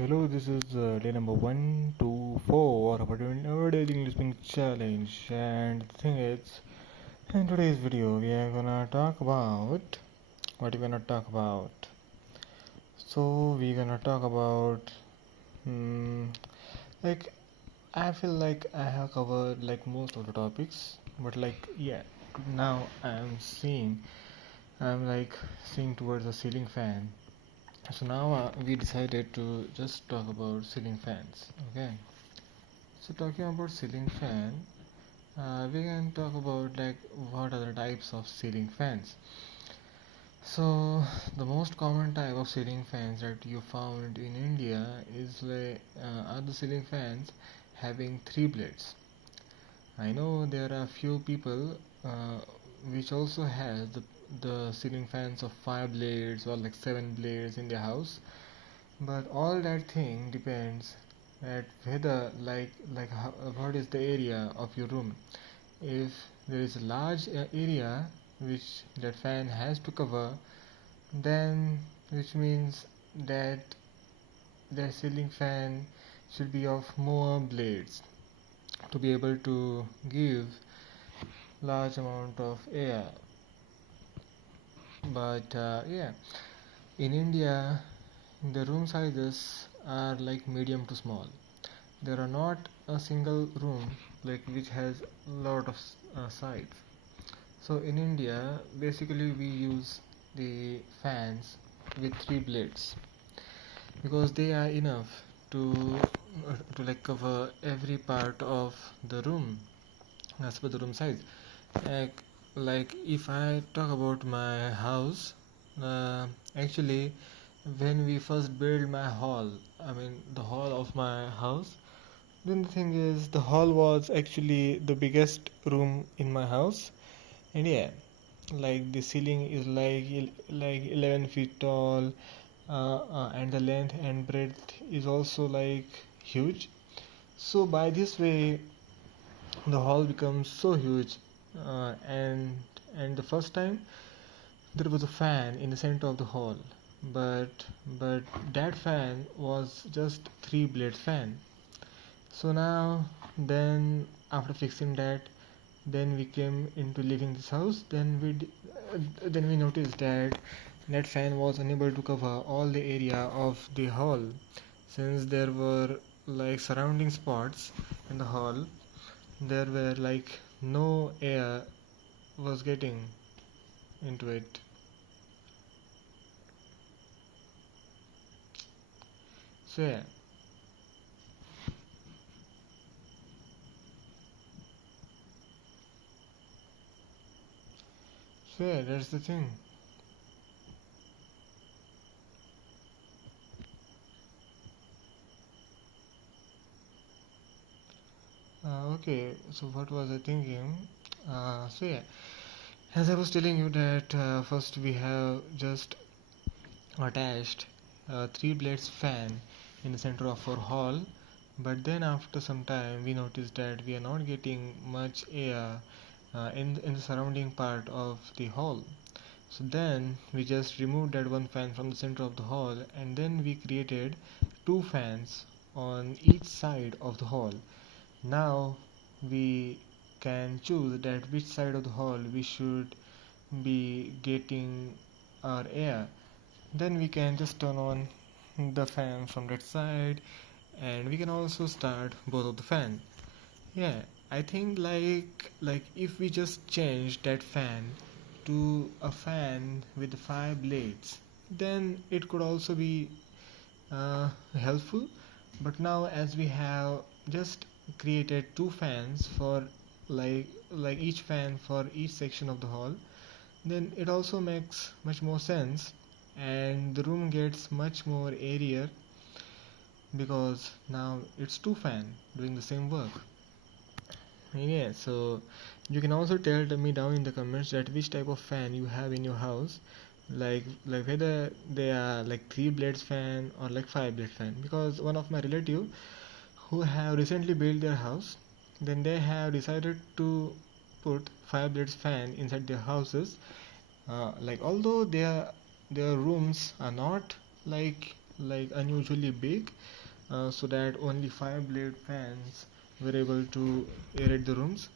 Hello, this is day number 124 of our everyday English speaking challenge. And the thing is, in today's video, we are gonna talk about what we're gonna talk about. So, we're gonna talk about like I feel like I have covered like most of the topics, but now I'm like seeing towards the ceiling fan. So now we decided to just talk about ceiling fans. Okay. So talking about ceiling fan, we can talk about like what are the types of ceiling fans. So the most common type of ceiling fans that you found in India is are the ceiling fans having three blades. I know there are few people which also has the ceiling fans of five blades or like seven blades in their house, but all that thing depends at whether what is the area of your room. If there is a large area which that fan has to cover, then which means that the ceiling fan should be of more blades to be able to give large amount of air. But in India, the room sizes are like medium to small. There are not a single room like which has a lot of sides. So in India, basically we use the fans with three blades because they are enough to like cover every part of the room as per the room size. Like, like if I talk about my house, actually when we first built my hall, I mean the hall of my house, then the thing is, the hall was actually the biggest room in my house, and yeah, like the ceiling is like 11 feet tall, and the length and breadth is also like huge. So by this way, the hall becomes so huge, and the first time there was a fan in the center of the hall, but that fan was just three blade fan. So now, then after fixing that, then we came into living this house. Then we noticed that that fan was unable to cover all the area of the hall, since there were like surrounding spots in the hall. There were like no air was getting into it. So yeah, that's the thing. Okay, so what was I thinking? So as I was telling you that first we have just attached a three blades fan in the center of our hall, but then after some time we noticed that we are not getting much air in the surrounding part of the hall. So then we just removed that one fan from the center of the hall, and then we created two fans on each side of the hall. Now we can choose that which side of the hall we should be getting our air. Then we can just turn on the fan from that side, and we can also start both of the fan. Yeah, I think like if we just change that fan to a fan with five blades, then it could also be helpful. But now as we have just created two fans for like each fan for each section of the hall, then it also makes much more sense, and the room gets much more airier because now it's two fan doing the same work. Yeah, so you can also tell me down in the comments that which type of fan you have in your house, like whether they are like three blades fan or like five blade fan. Because one of my relative who have recently built their house, then they have decided to put five blades fan inside their houses. Like although their rooms are not like like unusually big, so that only 5 blade fans were able to aerate the rooms.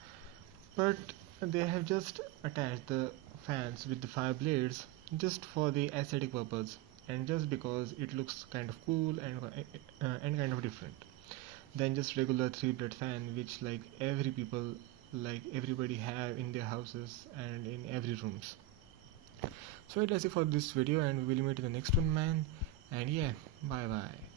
But they have just attached the fans with the 5 blades just for the aesthetic purpose, and just because it looks kind of cool and kind of different than just regular 3 blade fan, which like everybody have in their houses and in every rooms. So that's it for this video, and we will meet in the next one, man. And yeah, bye bye.